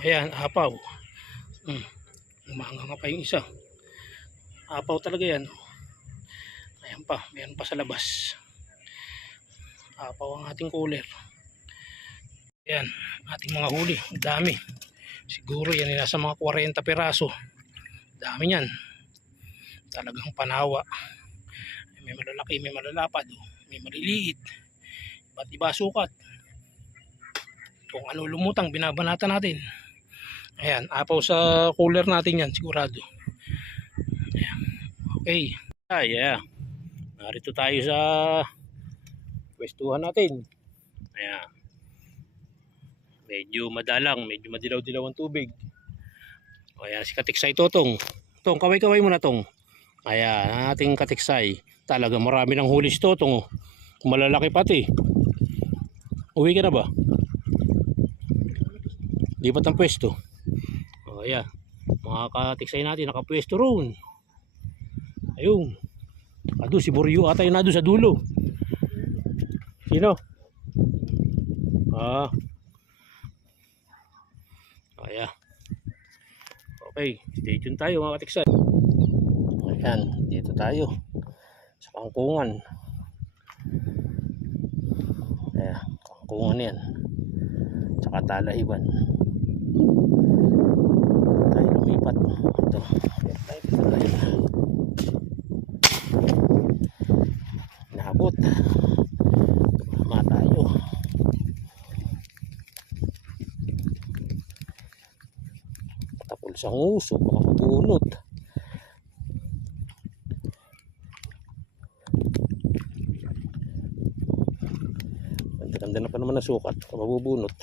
Ayan, apaw. Hmm. Umanga pa yung isa. Apaw talaga yan. Ayan pa, meron pa sa labas. Apaw ang ating cooler. Ayan, ating mga huli. Dami. Siguro yan nasa mga 40 piraso. Dami yan. Talagang panawa. May malalaki, may malalapad. oh. May maliliit. Iba't iba sukat. Kung ano lumutang, binabanata natin. Ayan, apaw sa cooler natin yan, sigurado. Ayan. Okay. Ah, yeah. Narito tayo sa pwestuhan natin. Ayan. Medyo madalang, medyo madilaw-dilaw ang tubig. O, Ayan, si Katiksay Totong. Tong, kaway-kaway mo na tong. Ayan, ating Katiksay. Talaga marami ng huli si Totong. Oh. Malalaki pati. Uwi ka na ba? Lipat ang pwesto. O, ayan. Mga Katiksay natin, nakapwesto roon. Ayun. Ado, si Boryo ata yun na doon sa dulo. Sino? Ah. Ayan. Okay, stay tuned tayo mga katiksan. Ayan, dito tayo. Sa kangkungan. Ayan, kangkungan yan. Tsaka talaiban. Lumipat. Ito. Dito tayo. Naabot. Tama tayo. Tapol sa nguso, baka mabunot. Ganda-ganda na pa naman ang sukat, mabubunot.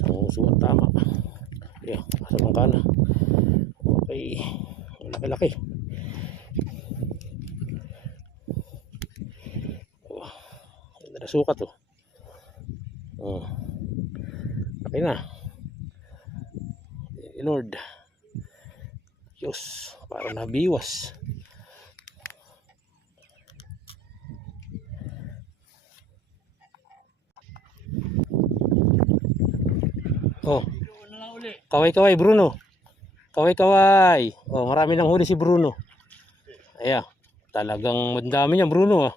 Sa nguso ang tama. Ayan, asa bang kana? Okay, laki-laki. Oh, ganda na sukat oh. Oh. Okay na. Lord. Diyos, para nabiwas. Oh. Kaway-kaway Bruno. Kaway-kaway. Oh, marami nang huli si Bruno. Ayan. Talagang mandami niyan Bruno ah.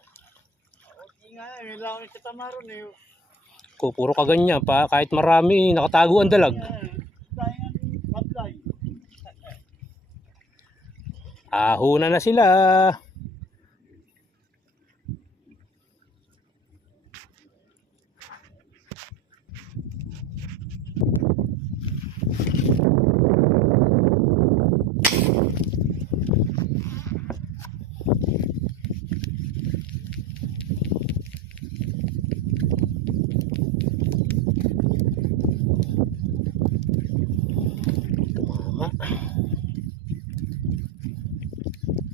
Ko puro kaganyan pa kahit marami nakatago ang dalag. Ahuna na sila. Tumama.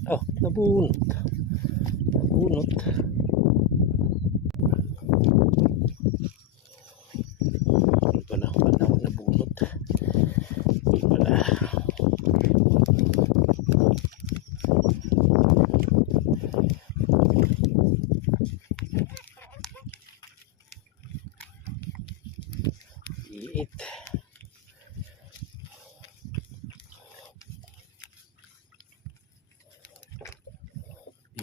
Oh, nabunot. Nabunot. Hindi pala, wala ako nabunot. Hindi pala. Iit. Bihira.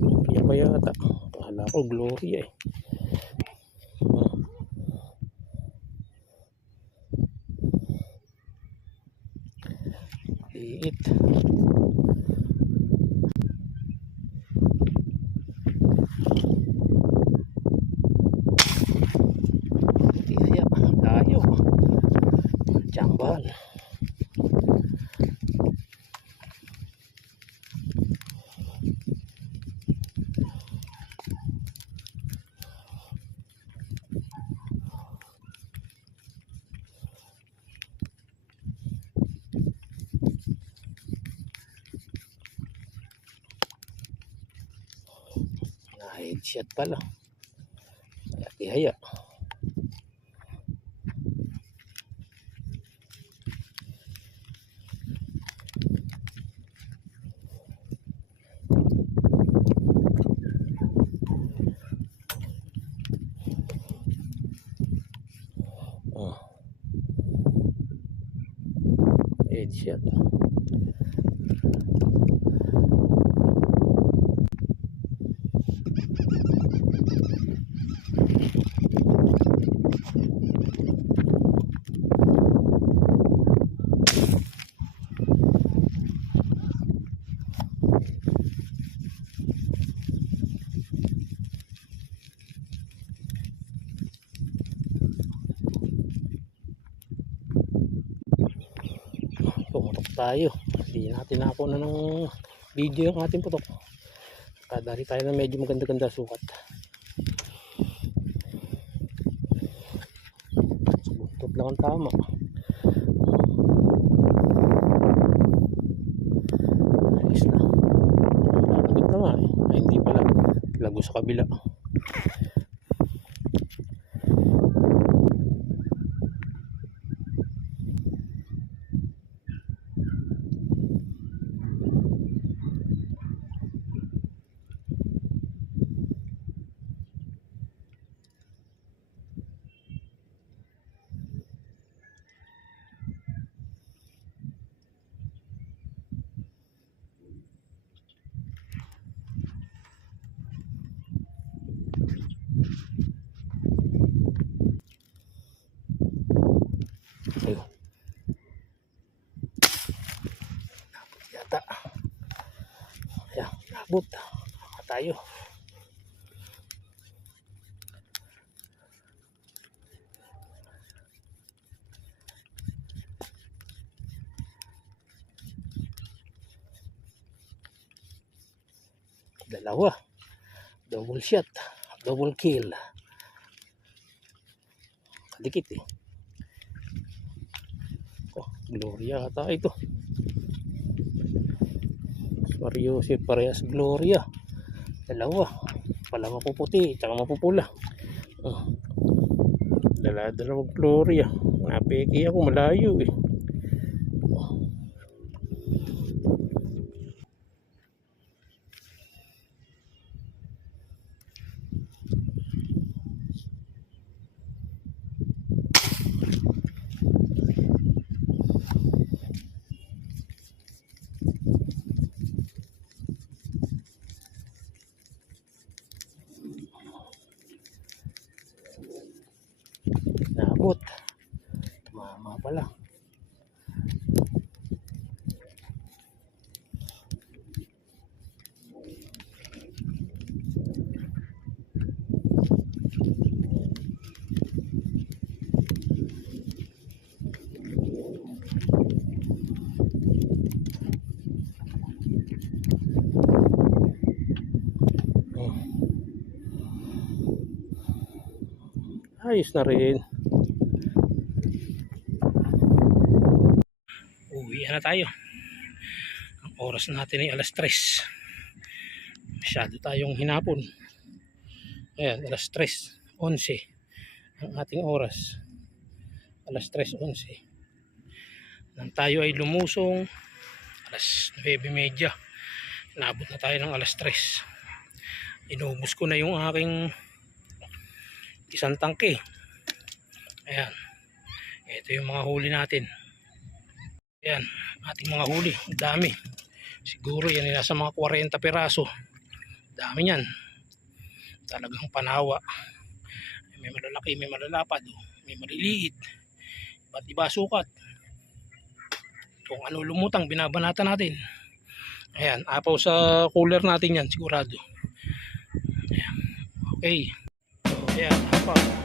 Gloria pa yata. Akala ko Gloria eh. Na-headshot pala. Kaya tihaya. Oh. Lead shot. Pumutok tayo. Hindi natin nakuha ng video yung ating putok. Kadali tayo na medyo maganda-ganda sukat. Sa buntot lang ang tama. Ayos na. Lalagot na nga eh. Ay, hindi pala. Lago sa kabila. Ayun. Ayan, nabot. Naka tayo. Dalawa. Double shot. Double kill. Kadikit eh. Oh, Gloria ata ito. Mario si parehas Gloria. Dalawa. Pala mapuputi, tsaka mapupula. Oh. Dala dalawang Gloria. Napeki ako malayo eh. Nabot. Tumama pala. Oh. Ayos na rin. Uwi na tayo. Ang oras natin ay alas 3. Masyado tayong hinapon. Ayan, alas 3. 11. Ang ating oras. Alas 3.11. Nang tayo ay lumusong, alas 9.30. Nabot na tayo ng alas 3. Inubos ko na yung aking isang tangke. Ayan. Ito yung mga huli natin. Ayan, ating mga huli. Dami. Siguro yan nasa mga 40 peraso. Dami yan. Talagang panawa. May malalaki, may malalapad. oh. May maliliit. Iba't iba sukat. Kung ano lumutang, binabanata natin. Ayan, apaw sa cooler natin yan, sigurado. Ayan. Okay. So, ayan, apaw.